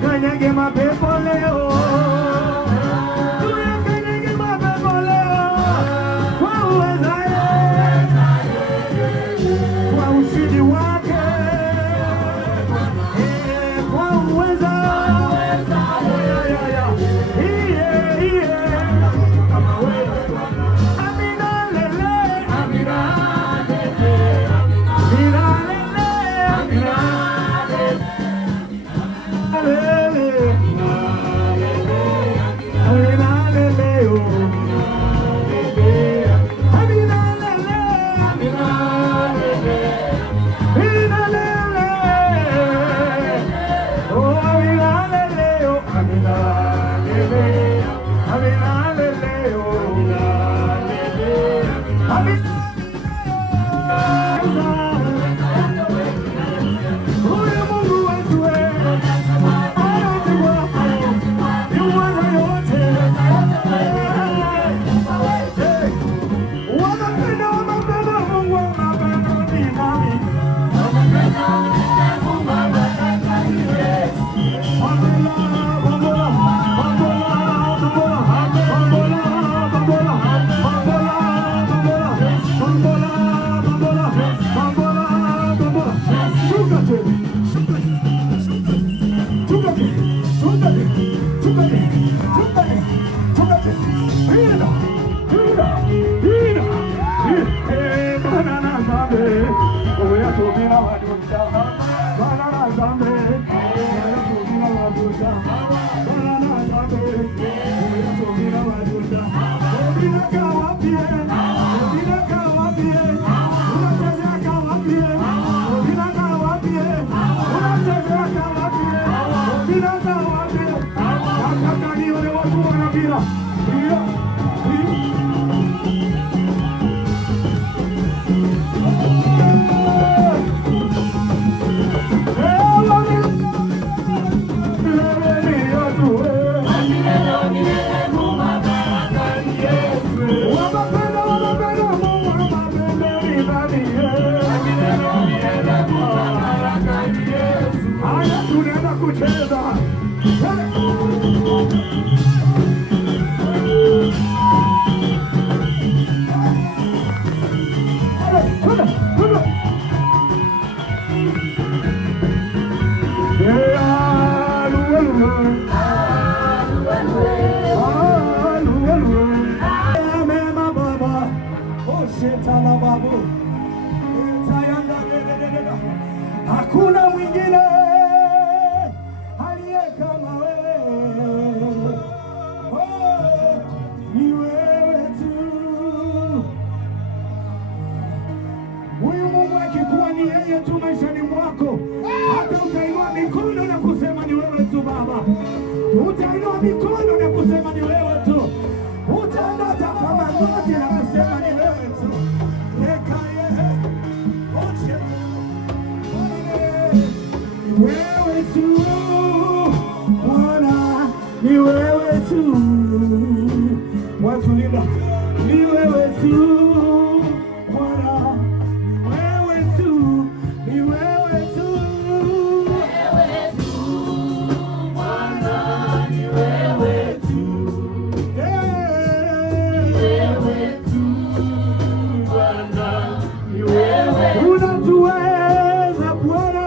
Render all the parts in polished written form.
tuyakanyage mapepo leo, tuyakanyage mapepo leo, kwa uweza kwa ushindi wake, kwa uweza kama wewe. Amina lele, amina lele, amina lele, amina lele, amina lele, hakuna mwingine aliye kama wewe, ni wewe tu. Huyu Mungu akikuwa ni yeye tu maishani mwako, hata utainua mikono na kusema ni wewe tu Baba, utainua mikono na kusema ni wewe tu, utaenda kwa magoti na kusema ni wewe tu. Wewe tu Bwana, ni wewe tu watulinda, ni wewe tu Bwana, ni wewe tu, ni wewe tu, wewe tu Bwana, ni wewe tu, wewe tu Bwana, ni wewe unatuweza Bwana.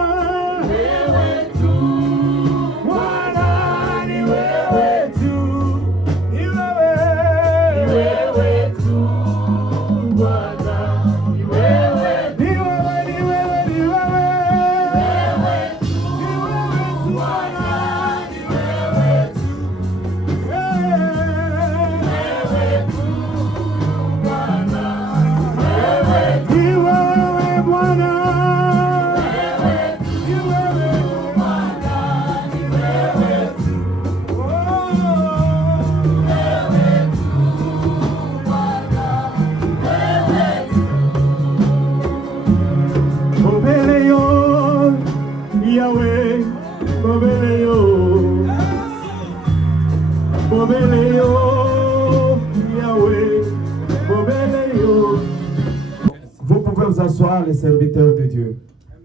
Vous pouvez vous asseoir, les serviteurs de Dieu.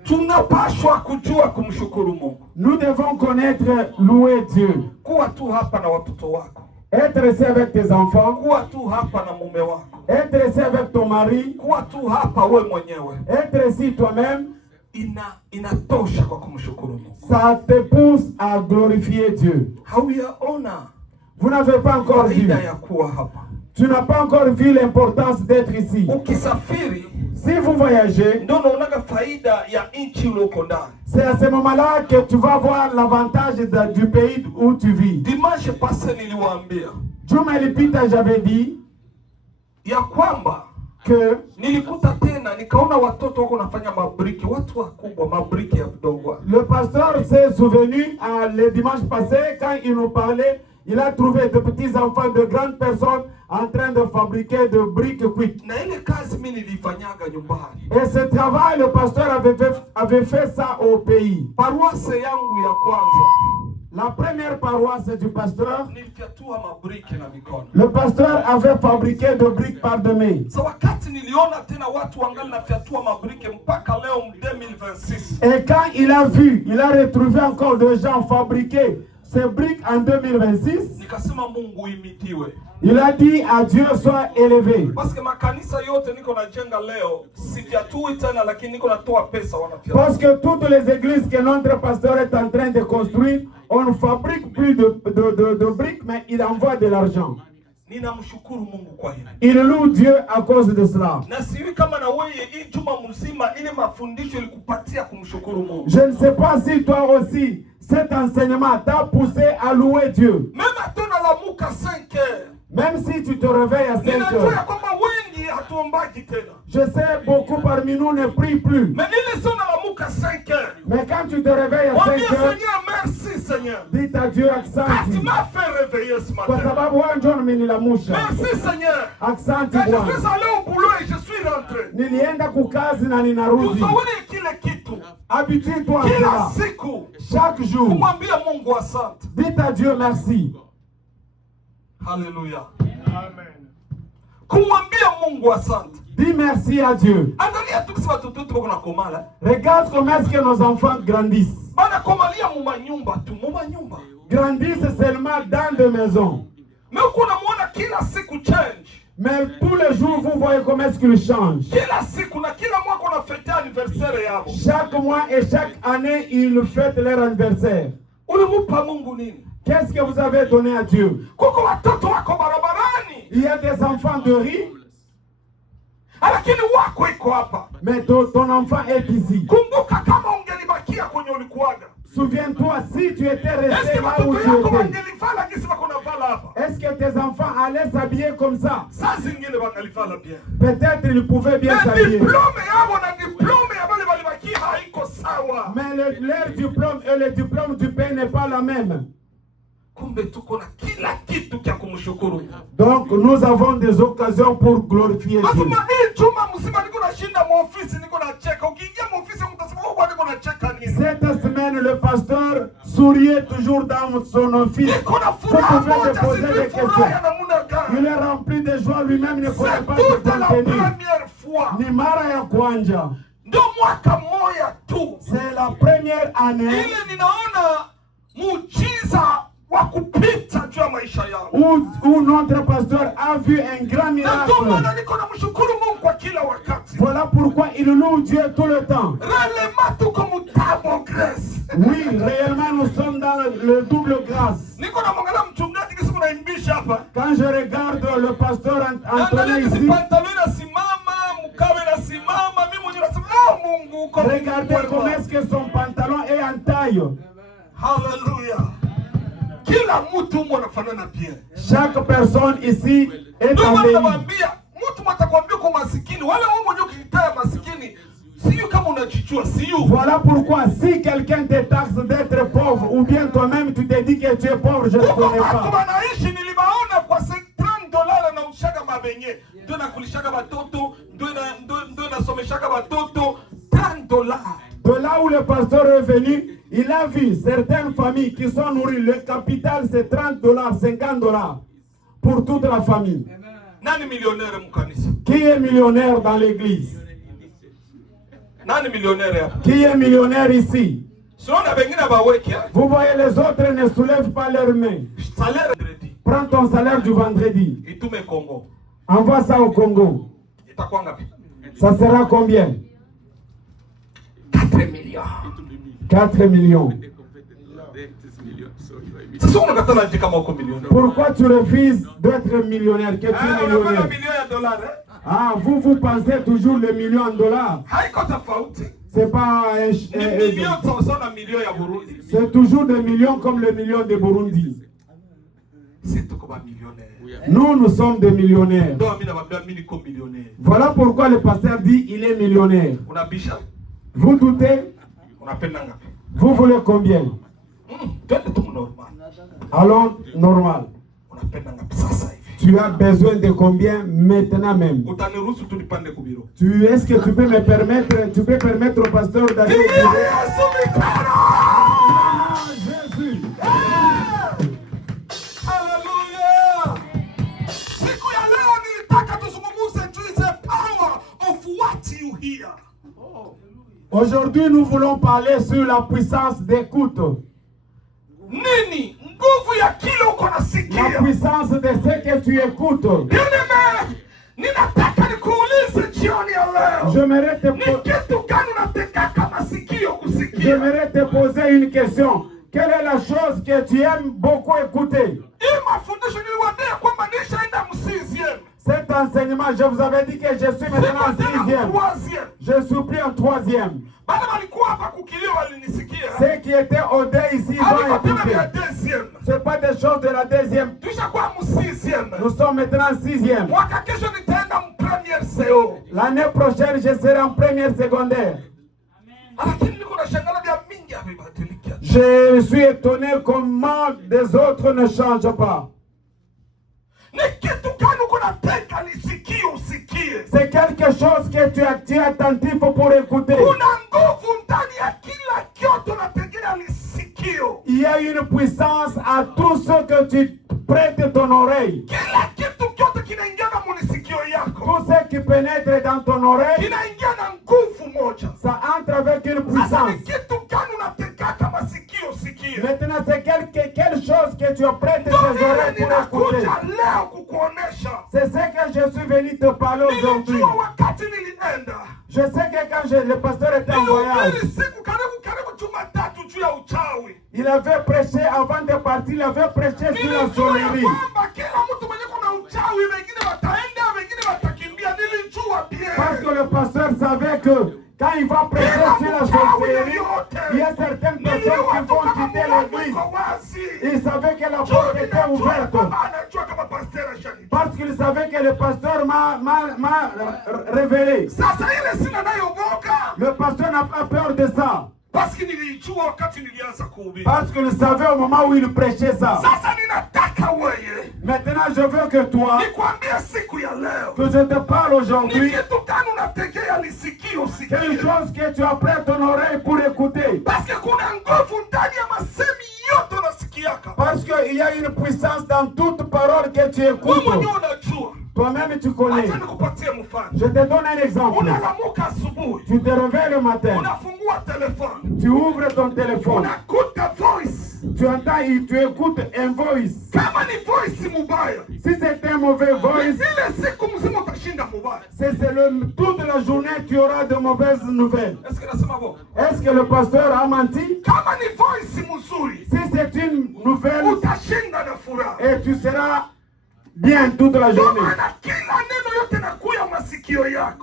Tunapaswa kujua kumshukuru Mungu. Nous devons connaître, louer Dieu. Kuwa tu hapa na watoto wako. Être ici avec tes enfants. Kuwa tu hapa na mume wako. Être ici avec ton mari. Kuwa tu hapa wewe mwenyewe. Être ici toi-même. Inatosha kwa kumshukuru Mungu. Ça te pousse à glorifier Dieu. Hauyaona. Vous n'avez pas encore vu. Tu n'as pas encore vu l'importance d'être ici. Ukisafiri, si vous voyagez, c'est à ce moment-là que tu vas voir l'avantage du pays où tu vis. Dimanche passé niliwaambia. Juma ilipita j'avais dit ya kwamba que nilikuta tena nikaona watoto wako nafanya mabriki, watu wakubwa, mabriki ya vidogo. Le pasteur s'est souvenu le dimanche passé quand il nous parlait. Il a trouvé de petits enfants, de grandes personnes en train de fabriquer de briques cuites. Et ce travail, le pasteur avait fait ça au pays. La première paroisse du pasteur, le pasteur avait fabriqué de briques par de main. Et quand il a vu, il a retrouvé encore des gens fabriqués ces briques en 2026, il a dit à Dieu soit élevé. Parce que toutes les églises que notre pasteur est en train de construire, on ne fabrique plus de briques, mais il envoie de l'argent. Il loue Dieu à cause de cela. Je ne sais pas si toi aussi, cet enseignement t'a poussé à louer Dieu. Même si tu te réveilles à 5 heures. Je sais, beaucoup parmi nous ne prient plus. Mais quand tu te réveilles à 5 heures, dis à Dieu Aksanti. Merci Seigneur. Aksanti Bwana. Je suis allé au boulot et je suis rentré. Nilienda kukazi na ninarudi. Habitue-toi à cela. Chaque jour. Dis à Dieu merci. Alléluia. Amen. Dis merci à Dieu. Regarde comment est-ce que nos enfants grandissent. Grandissent seulement dans des maisons. Mais tous les jours, vous voyez comment est-ce qu'ils changent. Chaque mois et chaque année, ils fêtent leur anniversaire. Qu'est-ce que vous avez donné à Dieu? Il y a des enfants de riz. Mais ton enfant est ici. Souviens-toi, si tu étais resté là où tu étais, est-ce que tes enfants allaient s'habiller comme ça? Peut-être ils pouvaient bien s'habiller. Mais leur diplôme et le diplôme du père n'est pas la même. Donc nous avons des occasions pour glorifier Dieu. Cette semaine, le pasteur souriait toujours dans son office. Vous pouvez me poser des questions. Il est rempli de joie, lui-même ne connaît pas de contenu. Ni mara ya kwanja. C'est la première année où notre pasteur a vu un grand miracle. Voilà pourquoi il loue Dieu tout le temps. Oui, réellement nous sommes dans le double grâce. Quand je regarde le pasteur Anthony ici, regardez comment est-ce que son pantalon est en taille. Alléluia. Chaque personne ici est embellie. Voilà pourquoi si quelqu'un te taxe d'être pauvre ou bien toi-même tu te dis que tu es pauvre, je ne connais pas. De là où le pasteur est venu, il a vu certaines familles qui sont nourries. Le capital c'est $30, $50 pour toute la famille. Qui est millionnaire dans l'église? Nani millionnaire? Qui est millionnaire ici? Vous voyez les autres ne soulèvent pas leurs mains. Salaire. Prends ton salaire du vendredi. Et tout mes Congo. Envoie ça au Congo. Ça sera combien? 4 millions. 4 millions. Pourquoi tu refuses d'être millionnaire? Que tu es millionnaire? Ah, vous pensez toujours le million en dollars. C'est pas c'est toujours des millions comme le million de Burundi. Nous sommes des millionnaires. Voilà pourquoi le pasteur dit il est millionnaire. Vous doutez? Vous voulez combien? Allons normal. Tu as besoin de combien maintenant même? Est-ce que tu peux me permettre, tu peux permettre au pasteur d'aller au bureau? Jésus. Alléluia. Siku ya leo nilitaka tuzungumze juu the power of what you hear. Aujourd'hui, nous voulons parler sur la puissance d'écoute. Nini? Nguvu ya kile uko nasikia. La puissance de ce que tu écoutes. Ninataka nikuulize jioni ya leo. J'aimerais te poser une question. Quelle est la chose que tu aimes beaucoup écouter? Cet enseignement, je vous avais dit que je suis maintenant en 6e. Je suis pris en 3e. Ceux qui étaient au dé ici vont écouter. Ce n'est pas des choses de la 2e. Nous sommes maintenant en 6e. L'année prochaine, je serai en première secondaire. Je suis étonné comment des autres ne changent pas. C'est quelque chose que tu es attentif pour écouter. Il y a une puissance à tout ce que tu prêtes ton oreille. Tout ce qui pénètre dans ton oreille, ça entre avec une puissance. Maintenant, c'est quelque chose que tu prêtes tes oreilles pour écouter. C'est ce que je suis venu te parler aujourd'hui. Je sais que quand le pasteur était en voyage, il avait prêché avant de partir, il avait prêché sur la sonnerie. Parce que le pasteur savait que quand il va prêcher sur la sorcellerie, il y a certaines personnes qui vont quitter l'église. Il savait que la porte était ouverte. Parce qu'il savait que le pasteur m'a révélé. Le pasteur n'a pas peur de ça. Parce qu'il savait au moment où il prêchait ça. Maintenant, je veux que toi, que je te parle aujourd'hui, quelque chose que tu apprêtes ton oreille pour écouter. Parce qu'il y a une puissance dans toute parole que tu écoutes. Toi-même tu connais. Je te donne un exemple. Tu te réveilles le matin. Tu ouvres ton téléphone. Tu entends, tu écoutes un voice. Si c'est un mauvais voice, c'est toute la journée tu auras de mauvaises nouvelles. Est-ce que le pasteur a menti? Si c'est une nouvelle, et tu seras bien toute la journée.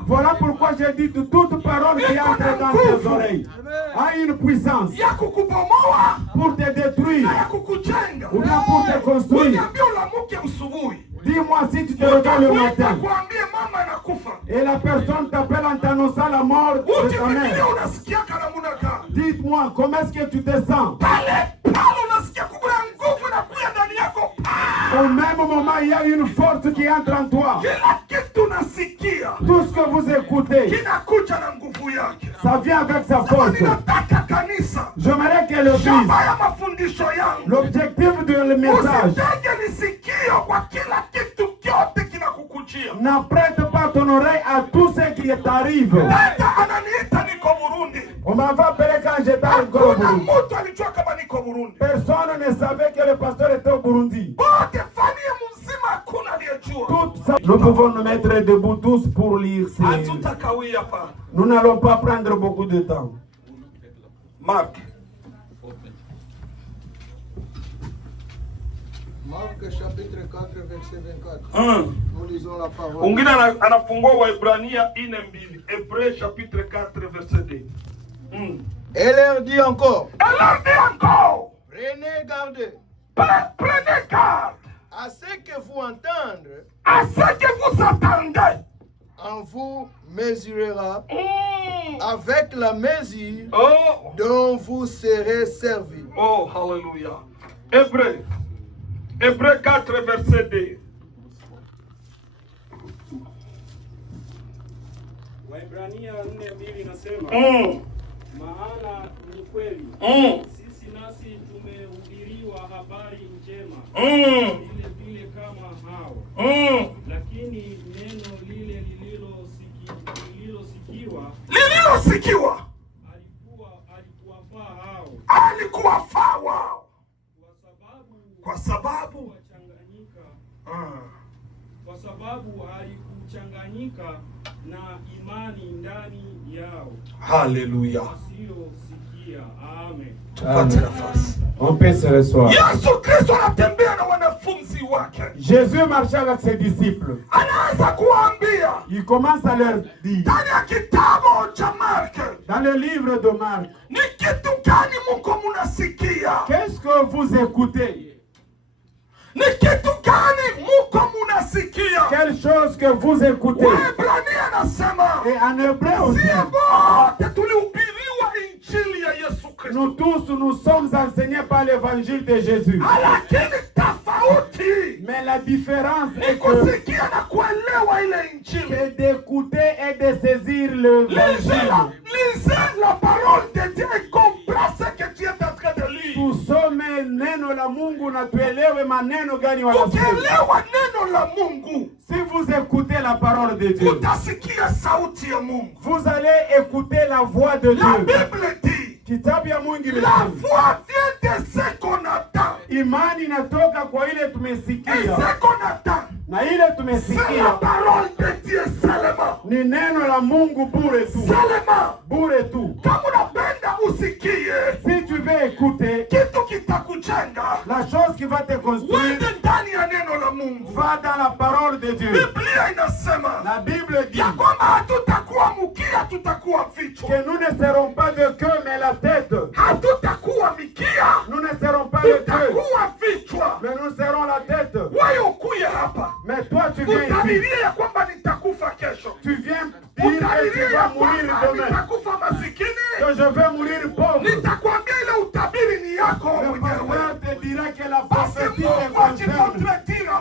Voilà pourquoi j'ai dit que toute parole qui entre dans tes oreilles a une puissance pour te détruire ou bien pour te construire. Dis-moi si tu te réveilles le matin et la personne t'appelle en t'annonçant la mort de ta mère. Dites-moi, comment est-ce que tu te sens? Au même moment, il y a une force qui entre en toi. Tout ce que vous écoutez, ça vient avec sa force. J'aimerais que l'Église, l'objectif de le message, n'apprête pas pas ton oreille à tout ce qui t'arrive. Dada ananiita niko Burundi. On m'avait appelé quand j'étais encore au Hakuna Burundi. mtu alijua kama niko Burundi. Personne ne savait que le pasteur était au Burundi. Wote familia mzima hakuna aliyejua. Nous pouvons nous mettre debout tous pour lire. Hatutakawia hapa. Nous n'allons pas prendre beaucoup de temps. Mark. Marc chapitre 4 verset 24. Nous lisons la parole. Mwingine anafungua Waebrania 4:2. Hébreux chapitre 4 verset 2. Et leur dit encore. Alors dit encore. Prenez garde. Prenez garde. À ce que vous entendez. À ce que vous attendez. En vous mesurera. Avec la mesure. Oh. Dont vous serez servis. Oh, hallelujah. Hébreux 4 verset 2. Waebrania 4:2 inasema maana ni kweli sisi nasi tumehubiriwa habari njema vile vile kama hao lakini neno lile lililosikiwa alikuwafaa wao kwa sababu halikuchanganyika na imani ndani yao. Haleluya. Wasiosikia. Amen. Tupate nafasi. On peut se rasseoir. Yesu Kristo anatembea na wanafunzi wake. Jésus marchait avec ses disciples. Anaanza kuambia. Il commence à leur dire. Ndani ya kitabu cha Marko. Dans le livre de Marc. Ni kitu gani mko mnasikia? Qu'est-ce que vous écoutez? Ni kitu gani mko mnasikia? Quelle chose que vous écoutez? Waebrania anasema. Et en hébreu aussi. Tulihubiriwa injili ya Yesu Kristo. Nous tous nous sommes enseignés par l'évangile de Jésus. Lakini tofauti. Mais la différence est kusikia na kuelewa ile injili. C'est d'écouter et de saisir l'évangile. Lisez la parole de Dieu et comprends ce que Dieu est en train de lire. Tusome neno la Mungu na tuelewe maneno gani wanasema. Ukielewa neno la Mungu. Si vous écoutez la parole de Dieu, utasikia sauti ya Mungu. Vous allez écouter la voix de Dieu. La Bible dit, kitabu ya Mungu imesema, la voix vient de ce qu'on attend. Imani inatoka kwa ile tumesikia. Et ce qu'on attend, na ile tumesikia, c'est la parole de Dieu seulement. Ni neno la Mungu bure tu. Seulement. Bure tu. Kama unapenda usikie, si tu veux écouter, kitu kitakujenga, la chose qui va te construire, wende ndani ya neno la Mungu. Va dans la parole de Dieu. Biblia inasema, la Bible dit, ya kwamba hatutakuwa mkia, tutakuwa vichwa. Que nous ne serons pas de queue mais la tête. Hatutakuwa mikia, nous ne serons pas de queue, tutakuwa vichwa. Mais nous serons la tête. Wewe ukuye hapa. Mais toi tu viens ici. Utabirie ya kwamba nitakufa kesho. Tu viens dire que tu vas mourir demain. Nitakufa masikini. Que je vais mourir pauvre. Nitakwambia ile utabiri ni yako mwenyewe. Je te dirai que la prophétie te concerne.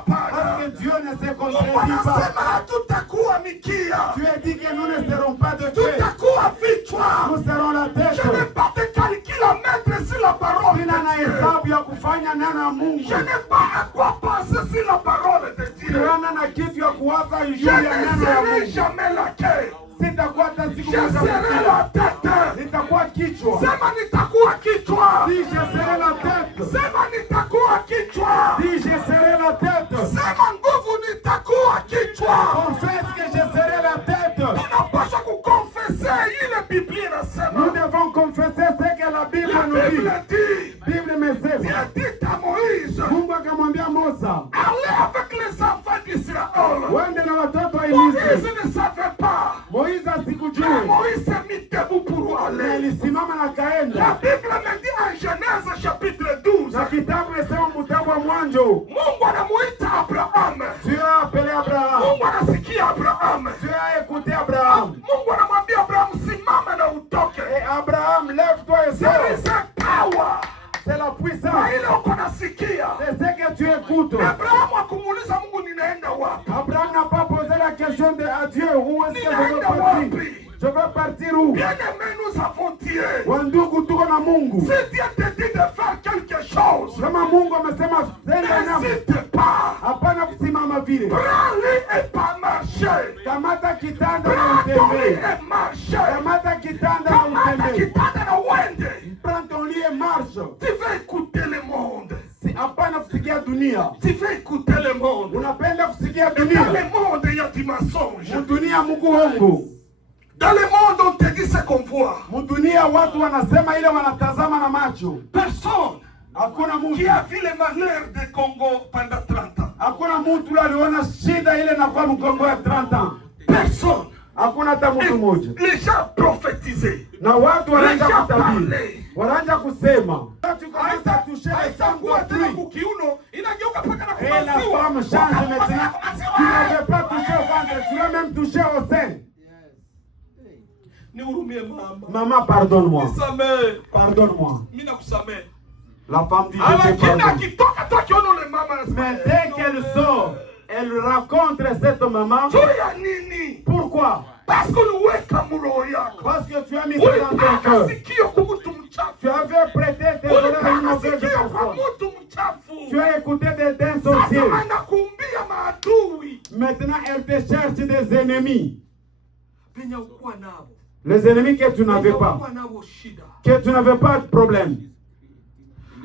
Parce que Dieu ne se contredit pas. Hatutakuwa mikia. Tu as dit que nous ne serons pas de queue. Tutakuwa vichwa. Nous serons la tête. Je n'ai pas de calcul à mettre sur la parole. Sina na hesabu ya kufanya neno la Mungu. Je n'ai pas à quoi penser sur la parole de Dieu. Sina na kitu ya kuwaza juu ya neno la Mungu. Je ne serai jamais la queue. Sitakuwa hata siku moja. Je serai la tête. Nitakuwa kichwa. Sema nitakuwa kichwa. Dis je serai la tête. Sema nitakuwa kichwa. Dis je serai la tête. Sema nguvu nitakuwa kichwa. Confesse que je serai la tête. Tunapaswa kukonfese ile Biblia inasema. Nous devons confesser ce que la Bible nous dit. Bible imesema. Dieu dit à Moïse. Mungu akamwambia Musa. Allez avec les enfants d'Israël. Wende na watoto wa Israeli. Moïse ne savait pas. Moïse asikujui. Moïse s'est mis debout pour aller. Alisimama na kaenda. La Bible me dit en Genèse chapitre 12. Na kitabu inasema mtabu wa mwanzo. Mungu anamuita Abraham. Dieu a appelé Abraham. Mungu anasikia Abraham. Dieu a écouté Abraham. Mungu anamwambia Abraham simama na utoke. Et Abraham lève-toi et sors. C'est power. C'est la puissance. Na ile uko nasikia. C'est ce que tu écoutes. Abraham akumuuliza Mungu ninaenda wapi? Abraham n'a pas posé la question à Dieu où est-ce que je veux partir. Je veux partir où? Bien-aimés, nous avons Dieu. Wandugu tuko na Mungu. Si Dieu te dit de faire quelque chose, kama Mungu amesema n'hésite pas. Hapana kusimama vile. Prends-le et pas marcher. Kama marcher. Kamata kitanda na uende. Prends ton lit et marche. Tu veux écouter le monde. Hapana kusikia dunia. Tu veux écouter le monde. Unapenda kusikia Dans dunia. le monde, il y a du mensonge. Mudunia Mungu hongo. Dans le monde, on te dit ce qu'on voit. Mudunia watu wanasema ile wanatazama na macho. Personne Hakuna qui mtu. a vu le malheur de Congo pendant 30 ans. Hakuna mtu aliona shida ile na kwa Mkongo ya 30 ans. Personne. Hakuna hata mtu mmoja. Les gens prophétisaient. Na watu wanaanza kutabiri. Wanaanza kusema. Haitangua tena kukiuno, inageuka mpaka na Et la kumaziwa. femme change maintenant. Tu ne veux pas toucher au ventre, tu veux même toucher au sein. Nihurumie mama. Maman, pardonne-moi. Nisamehe. Pardonne-moi. Mimi nakusamehe. La femme dit, je te Lakini pardonne. akitoka tu akiona ule mama Mais dès qu'elle sort, elle rencontre cette maman. juu ya nini? Pourquoi? Parce que uliweka mroho yako. Parce que tu as mis ça dans ton Ulipaka cœur. sikio kwa mtu mchafu. Tu avais prêté tes oreilles à une Ulipaka mauvaise sikio kwa personne. mtu mchafu. Tu as écouté d'un sorcier. Sasa anakumbia maadui. Maintenant, elle te cherche des ennemis. Penye ukuwa nao. Les ennemis que tu n'avais Penye pas. ukuwa nao shida. Que tu n'avais pas de problème.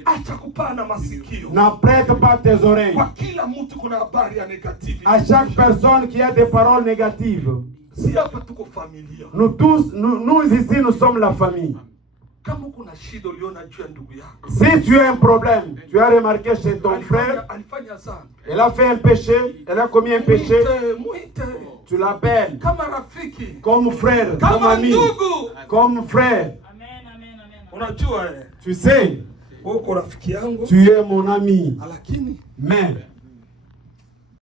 Acha kupana masikio. Ne prête pas tes oreilles. Kwa kila mtu kuna habari ya negative. À chaque personne qui a des paroles négatives. Si hapa tuko familia. Nous tous, nous ici, nous sommes la famille. Kama kuna shida uliona juu ya ndugu yako. Si tu as un problème, tu as remarqué chez ton frère, Alifanya zambi. elle a fait un péché, elle a commis un péché, Muite. tu l'appelles Kama rafiki. comme frère, comme Kama ami, ndugu. comme frère. Unajua Tu sais, uko rafiki yangu. tu es mon ami. Lakini Mais